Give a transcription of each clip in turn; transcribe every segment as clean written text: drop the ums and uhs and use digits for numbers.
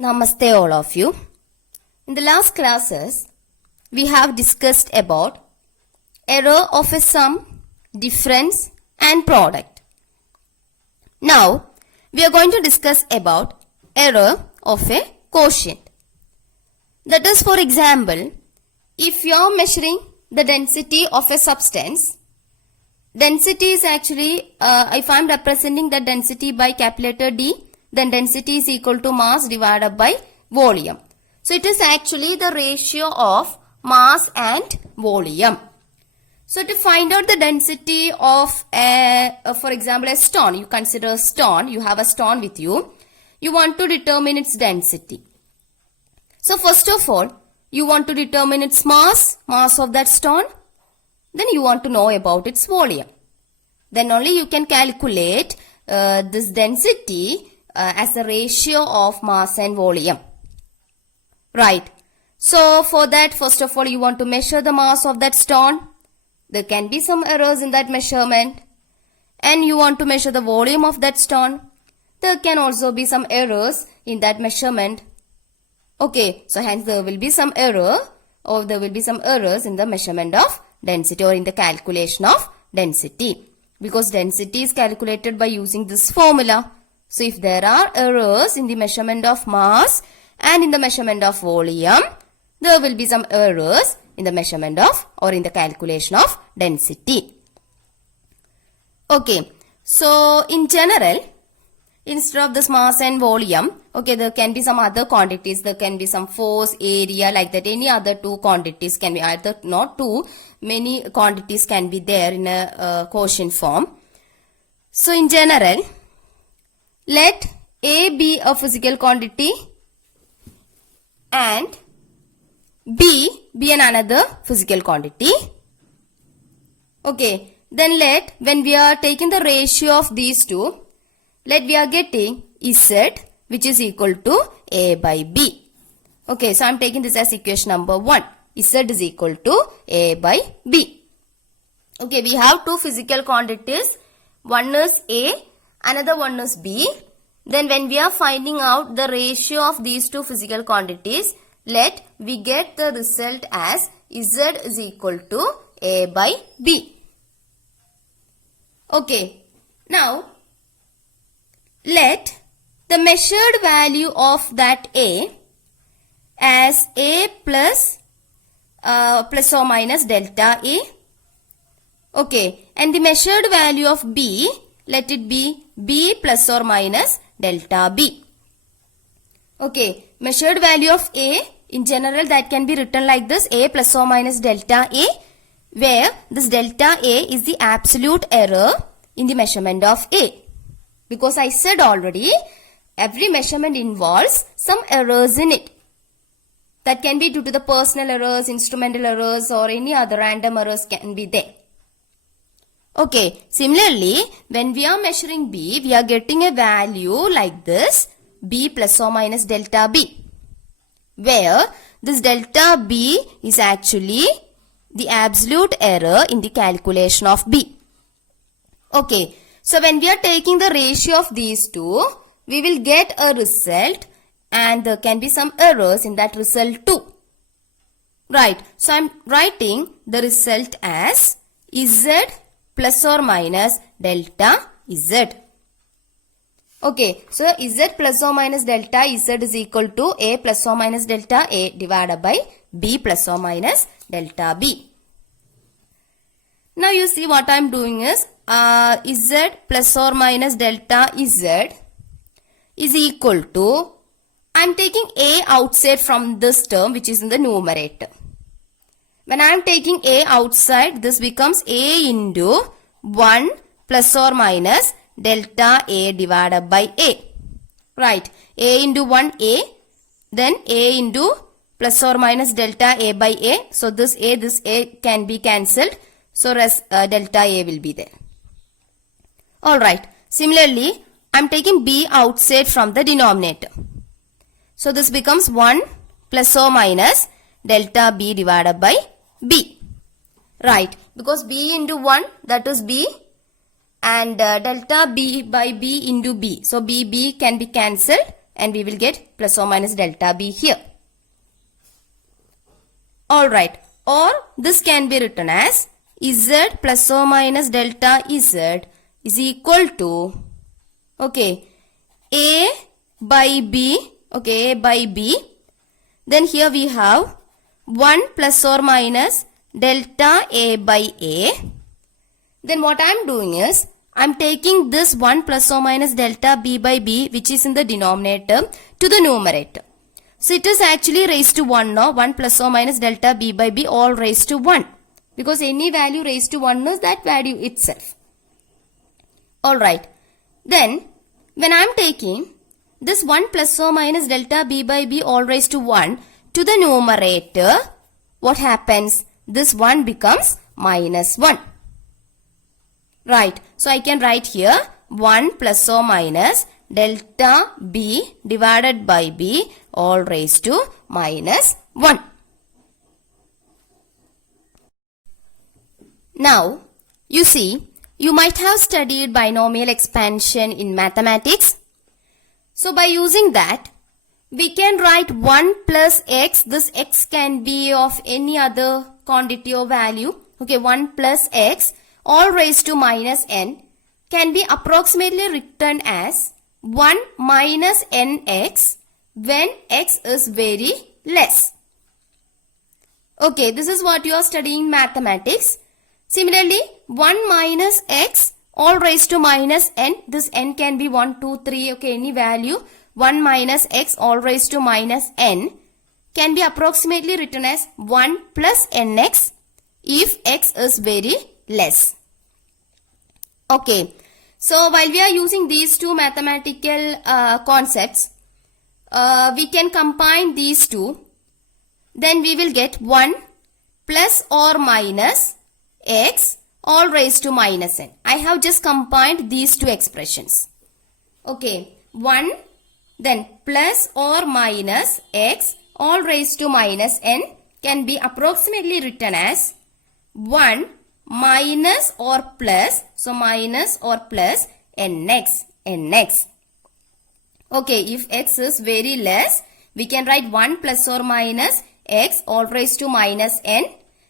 Namaste all of you. In the last classes, we have discussed about error of a sum, difference and product. Now, we are going to discuss about error of a quotient. That is, for example, if you are measuring the density of a substance, density is actually, if I am representing the density by capital letter D, then density is equal to mass divided by volume. So it is actually the ratio of mass and volume. So to find out the density of for example, a stone, you consider a stone, you have a stone with you, you want to determine its density. So first of all, you want to determine its mass of that stone, then you want to know about its volume. Then only you can calculate this density as a ratio of mass and volume. Right. So for that, first of all, you want to measure the mass of that stone. There can be some errors in that measurement. And you want to measure the volume of that stone. There can also be some errors in that measurement. Okay. So hence there will be some error, or there will be some errors in the measurement of density or in the calculation of density. Because density is calculated by using this formula. So if there are errors in the measurement of mass and in the measurement of volume, there will be some errors in the measurement of or in the calculation of density. Okay, so in general, instead of this mass and volume, okay, there can be some other quantities. There can be some force, area, like that. Any other two quantities can be either, not two, many quantities can be there in a quotient form. So in general, let A be a physical quantity and B be another physical quantity. Okay, then let, when we are taking the ratio of these two, let we are getting Z, which is equal to A by B. Okay, so I am taking this as equation number 1. Z is equal to A by B. Okay, we have two physical quantities. One is A, another one is B. Then when we are finding out the ratio of these two physical quantities, let we get the result as Z is equal to A by B. Okay, now let the measured value of that A as A plus or minus delta A. Okay, and the measured value of B, let it be B plus or minus delta B. Okay, measured value of A, in general that can be written like this, A plus or minus delta A, where this delta A is the absolute error in the measurement of A. Because I said already, every measurement involves some errors in it. That can be due to the personal errors, instrumental errors, or any other random errors can be there. Okay, similarly, when we are measuring B, we are getting a value like this, B plus or minus delta B, where this delta B is actually the absolute error in the calculation of B. Okay, so when we are taking the ratio of these two, we will get a result and there can be some errors in that result too. Right, so I am writing the result as Z plus or minus delta Z. Okay, so Z plus or minus delta Z is equal to A plus or minus delta A divided by B plus or minus delta B. Now you see what I am doing is Z plus or minus delta Z is equal to, I am taking A outside from this term which is in the numerator. When I am taking A outside, this becomes A into 1 plus or minus delta A divided by A. Right. A into 1 A. Then A into plus or minus delta A by A. So this A can be cancelled. So rest delta A will be there. Alright. Similarly, I am taking B outside from the denominator. So this becomes 1 plus or minus delta B divided by B. Right, because B into 1, that is B, and delta B by B into B. So B can be cancelled. and we will get plus or minus delta B here. Alright, or this can be written as Z plus or minus delta Z is equal to, okay, A by B, okay, A by B. Then here we have 1 plus or minus delta A by A. Then what I am doing is, I am taking this 1 plus or minus delta B by B, which is in the denominator, to the numerator. So it is actually raised to 1 now, 1 plus or minus delta B by B all raised to 1. Because any value raised to 1 is that value itself. Alright. Then, when I am taking this 1 plus or minus delta B by B all raised to 1 to the numerator, what happens? This 1 becomes minus 1. Right. So I can write here 1 plus or minus delta B divided by B all raised to minus 1. Now, you see, you might have studied binomial expansion in mathematics. So by using that, we can write 1 plus x. This x can be of any other quantity or value. Okay, 1 plus x all raised to minus n can be approximately written as 1 minus nx when x is very less. Okay, this is what you are studying in mathematics. Similarly, 1 minus x all raised to minus n. This n can be 1, 2, 3, okay, any value. 1 minus x all raised to minus n can be approximately written as 1 plus nx if x is very less. Okay, so while we are using these two mathematical concepts, we can combine these two. Then we will get 1 plus or minus x all raised to minus n. I have just combined these two expressions. Okay, 1 then plus or minus x all raised to minus n can be approximately written as 1 minus or plus, so minus or plus nx. Okay, if x is very less, we can write 1 plus or minus x all raised to minus n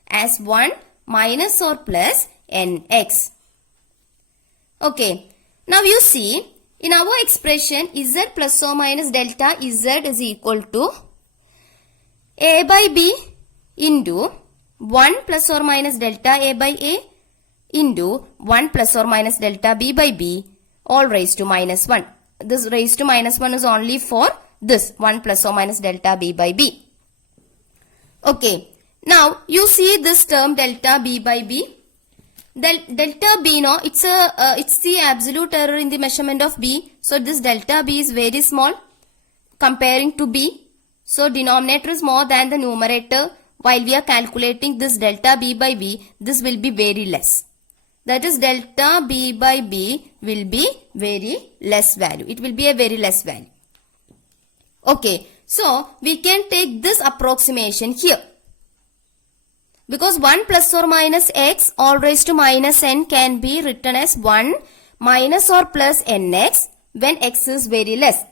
as 1 minus or plus nx. Okay, now you see, in our expression, z plus or minus delta z is equal to a by b into 1 plus or minus delta a by a into 1 plus or minus delta b by b all raised to minus 1. This raised to minus 1 is only for this 1 plus or minus delta b by b. Okay, now you see this term delta b by b. Delta b, no, it's the absolute error in the measurement of b. So this delta b is very small comparing to b. So denominator is more than the numerator. While we are calculating this delta b by b, this will be very less. That is, delta b by b will be very less value. It will be a very less value. Okay, so we can take this approximation here. Because 1 plus or minus x all raised to minus n can be written as 1 minus or plus nx when x is very less.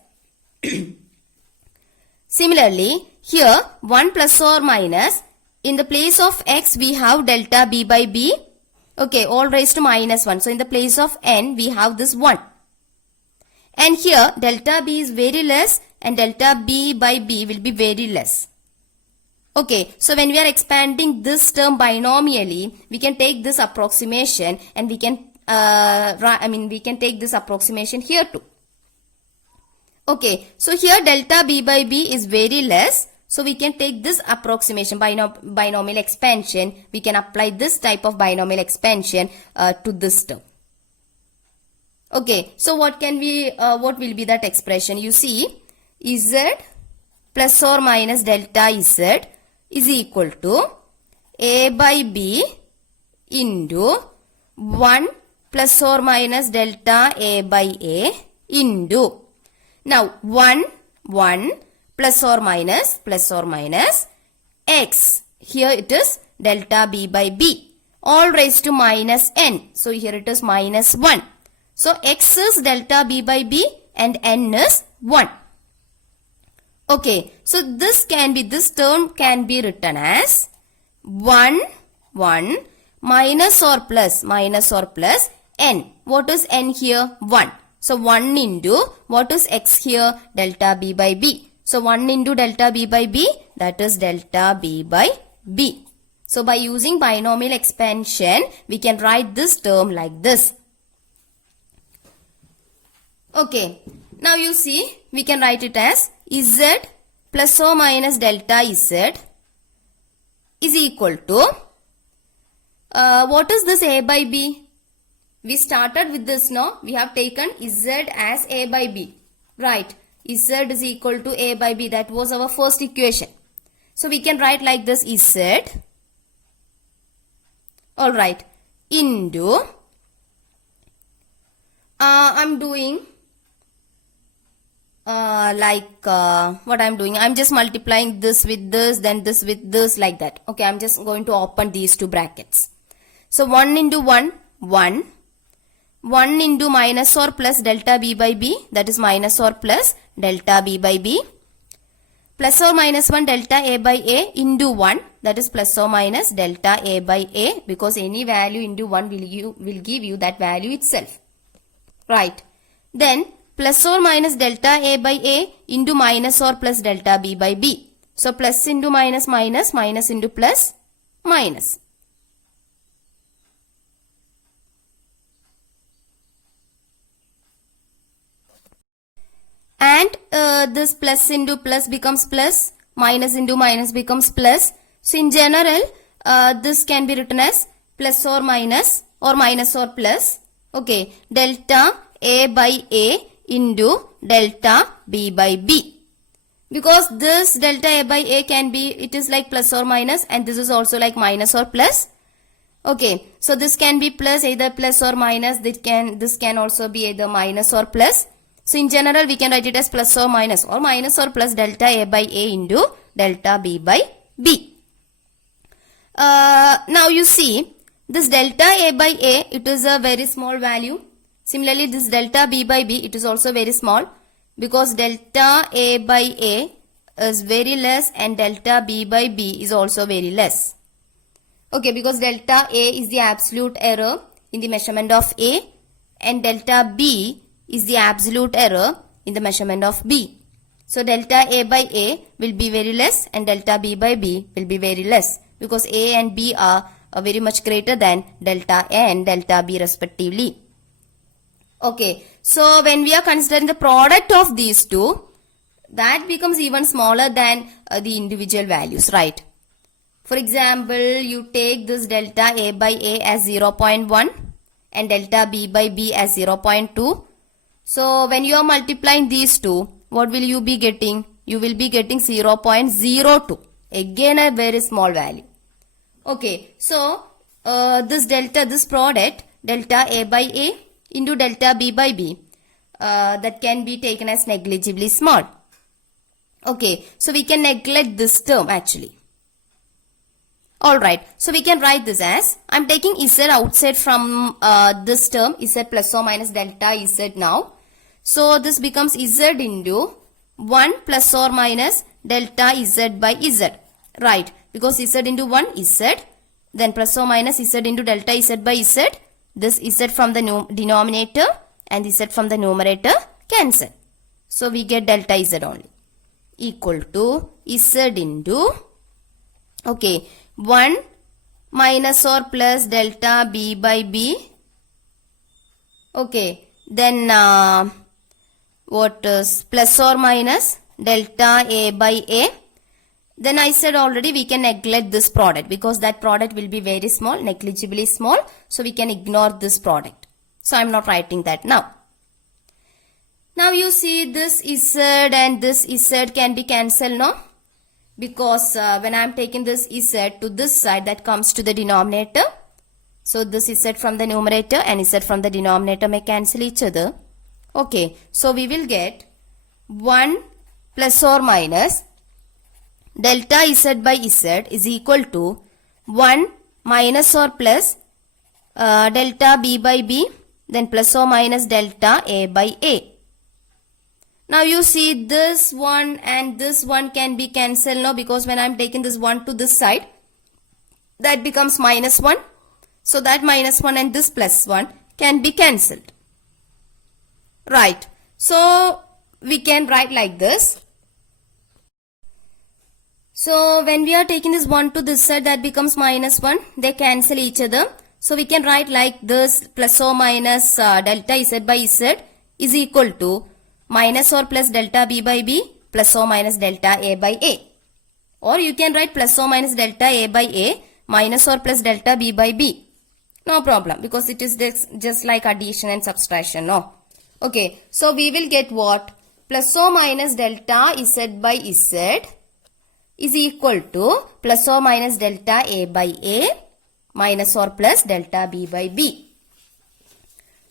Similarly, here 1 plus or minus, in the place of x we have delta b by b, okay, all raised to minus 1. So in the place of n we have this 1. And here delta b is very less and delta b by b will be very less. Okay, so when we are expanding this term binomially, we can take this approximation and we can we can take this approximation here too. Okay, so here delta b by b is very less. So we can take this approximation, binomial expansion. We can apply this type of binomial expansion to this term. Okay, so what will be that expression? You see, z plus or minus delta z is equal to a by b into 1 plus or minus delta a by a into, now 1 plus or minus x. Here it is delta b by b all raised to minus n. So here it is minus 1. So x is delta b by b and n is 1. Okay, so this term can be written as 1 minus or plus n. What is n here? 1. So 1 into, what is x here? Delta b by b. So 1 into delta b by b, that is delta b by b. So by using binomial expansion, we can write this term like this. Okay, now you see, we can write it as z plus or minus delta z is equal to, what is this a by b? We started with this now. We have taken z as a by b. Right, z is equal to a by b. That was our first equation. So we can write like this z, alright, into, I'm doing what I'm doing, I'm just multiplying this with this, then this with this, like that. Okay, I'm just going to open these two brackets. So 1 into 1, 1. 1 into minus or plus delta b by b, that is minus or plus delta b by b. Plus or minus 1 delta a by a into 1, that is plus or minus delta a by a, because any value into 1 will give you that value itself. Right. Then plus or minus delta a by a into minus or plus delta b by b. So plus into minus minus, minus into plus minus. And this plus into plus becomes plus, minus into minus becomes plus. So in general, this can be written as plus or minus or plus. Okay, delta a by a into delta b by b. Because this delta a by a can be, it is like plus or minus, and this is also like minus or plus. Okay, so this can be plus, either plus or minus. This can also be either minus or plus. So in general, we can write it as plus or minus or plus delta a by a into delta b by b. Now you see, this delta a by a, it is a very small value. Similarly, this delta b by b, it is also very small, because delta a by a is very less and delta b by b is also very less. Okay, because delta a is the absolute error in the measurement of a, and delta b is the absolute error in the measurement of b. So delta a by a will be very less and delta b by b will be very less, because a and b are very much greater than delta a and delta b respectively. Okay, so when we are considering the product of these two, that becomes even smaller than the individual values, right? For example, you take this delta a by a as 0.1 and delta b by b as 0.2. So when you are multiplying these two, what will you be getting? You will be getting 0.02. Again a very small value. Okay, so this product, delta a by a into delta b by b, that can be taken as negligibly small. Okay, so we can neglect this term actually. Alright, so we can write this as, I'm taking z outside from this term, z plus or minus delta z now. So this becomes z into 1 plus or minus delta z by z. Right, because z into 1 z, then plus or minus z into delta z by z. This z from the denominator and z from the numerator cancel. So we get delta z only, equal to z into, okay, 1 minus or plus delta b by b. Okay, then what is plus or minus delta a by a. Then I said already we can neglect this product, because that product will be very small, negligibly small. So we can ignore this product. So I'm not writing that now. Now you see this z and this z can be cancelled now. Because when I am taking this z to this side, that comes to the denominator. So this z from the numerator and z from the denominator may cancel each other. Okay, so we will get 1 plus or minus delta z by z is equal to 1 minus or plus delta b by b, then plus or minus delta a by a. Now you see this one and this one can be cancelled now, because when I am taking this 1 to this side, that becomes minus 1. So that minus 1 and this plus 1 can be cancelled. Right. So we can write like this. So when we are taking this 1 to this side, that becomes minus 1. They cancel each other. So we can write like this, plus or minus delta z by z is equal to minus or plus delta b by b plus or minus delta a by a. Or you can write plus or minus delta a by a minus or plus delta b by b. No problem, because it is just like addition and subtraction. No. Okay. So we will get what? Plus or minus delta z by z is equal to plus or minus delta a by a minus or plus delta b by b.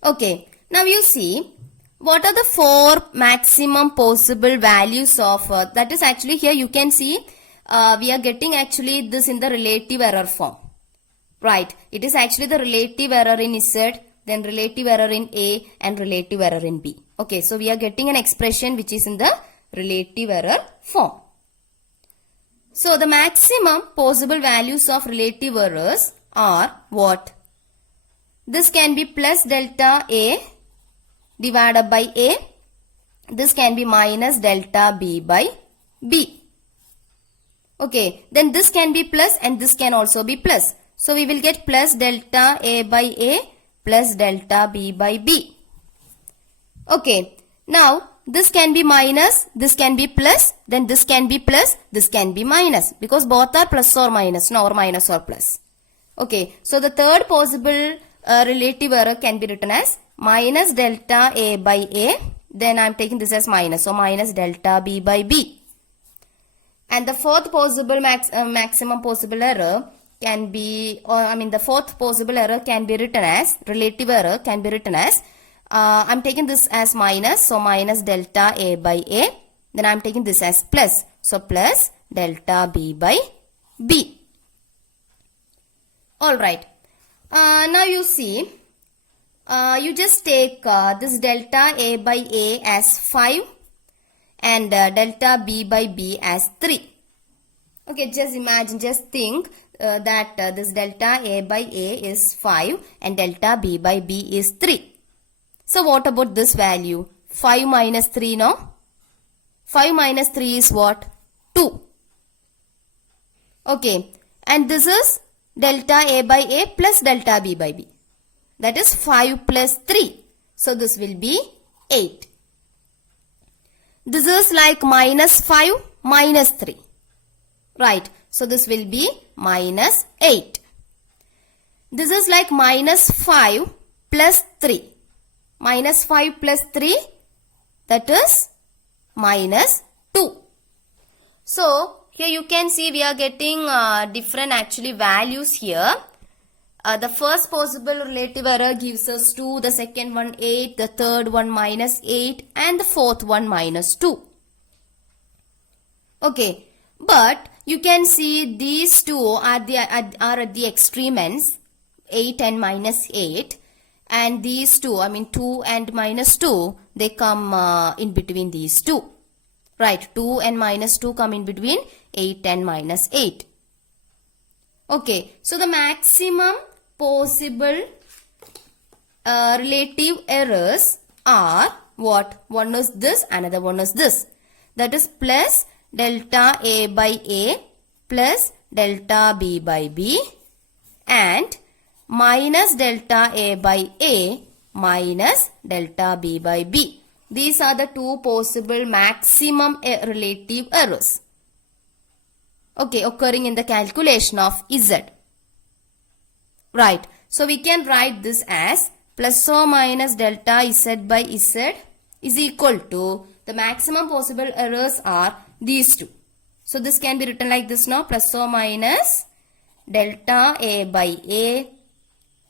Okay. Now you see, what are the 4 maximum possible values of, that is actually here you can see, we are getting actually this in the relative error form. Right. It is actually the relative error in Z, then relative error in A and relative error in B. Okay. So we are getting an expression which is in the relative error form. So the maximum possible values of relative errors are what? This can be plus delta A divided by A. This can be minus delta B by B. Okay. Then this can be plus and this can also be plus. So we will get plus delta A by A plus delta B by B. Okay. Now this can be minus, this can be plus, then this can be plus, this can be minus, because both are plus or minus, no, or minus or plus. Okay. So the third possible relative error can be written as minus delta A by A. Then I am taking this as minus. So minus delta B by B. And the fourth possible maximum possible error can be, the fourth possible error can be written as, relative error can be written as, I am taking this as minus. So minus delta A by A. Then I am taking this as plus. So plus delta B by B. Alright. Now you see, you just take this delta A by A as 5 and delta B by B as 3. Okay, just imagine, just think that this delta A by A is 5 and delta B by B is 3. So what about this value? 5 minus 3, no? 5 minus 3 is what? 2. Okay, and this is delta A by A plus delta B by B. That is 5 plus 3. So this will be 8. This is like minus 5 minus 3. Right. So this will be minus 8. This is like minus 5 plus 3. Minus 5 plus 3, that is minus 2. So here you can see we are getting different actually values here. The first possible relative error gives us 2, the second one 8, the third one minus 8 and the fourth one minus 2. Okay, but you can see these two are at the extreme ends, 8 and minus 8, and these two, 2 and minus 2, they come in between these two. Right, 2 and minus 2 come in between 8 and minus 8. Okay, so the maximum possible relative errors are what? One is this, another one is this. That is plus delta A by A plus delta B by B and minus delta A by A minus delta B by B. These are the two possible maximum relative errors. Okay, occurring in the calculation of Z. Right. So we can write this as plus or minus delta Z by Z is equal to the maximum possible errors are these two. So this can be written like this now, plus or minus delta A by A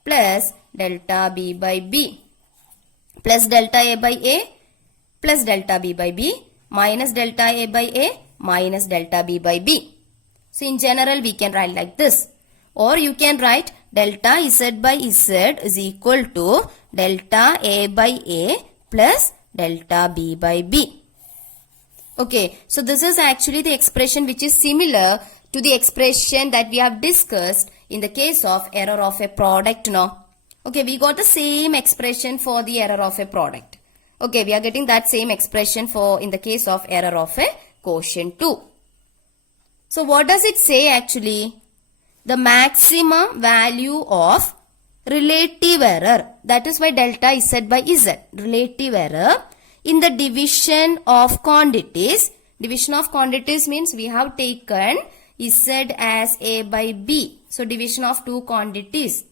plus delta B by B plus delta A by A plus delta B by B minus delta A by A minus delta B by B. So in general we can write like this, or you can write delta Z by Z is equal to delta A by A plus delta B by B. Okay, so this is actually the expression which is similar to the expression that we have discussed in the case of error of a product, no? Okay, we got the same expression for the error of a product. Okay, we are getting that same expression for in the case of error of a quotient too. So what does it say actually? The maximum value of relative error, that is why delta is said by Z, relative error in the division of quantities. Division of quantities means we have taken Z as A by B. So division of two quantities,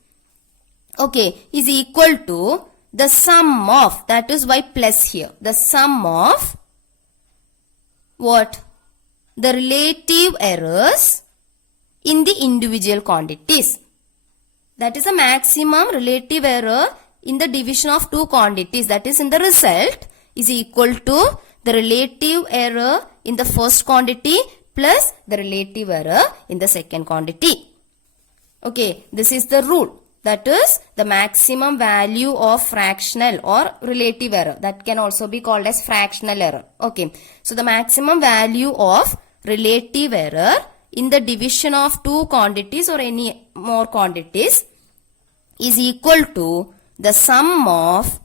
okay, is equal to the sum of, that is why plus here, the sum of what? The relative errors in the individual quantities. That is a maximum relative error in the division of two quantities, that is in the result, is equal to the relative error in the first quantity plus the relative error in the second quantity. Okay, this is the rule. That is the maximum value of fractional or relative error. That can also be called as fractional error. Okay, so the maximum value of relative error in the division of two quantities or any more quantities is equal to the sum of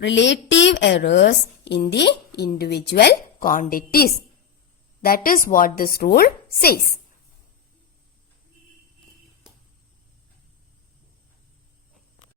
relative errors in the individual quantities. That is what this rule says.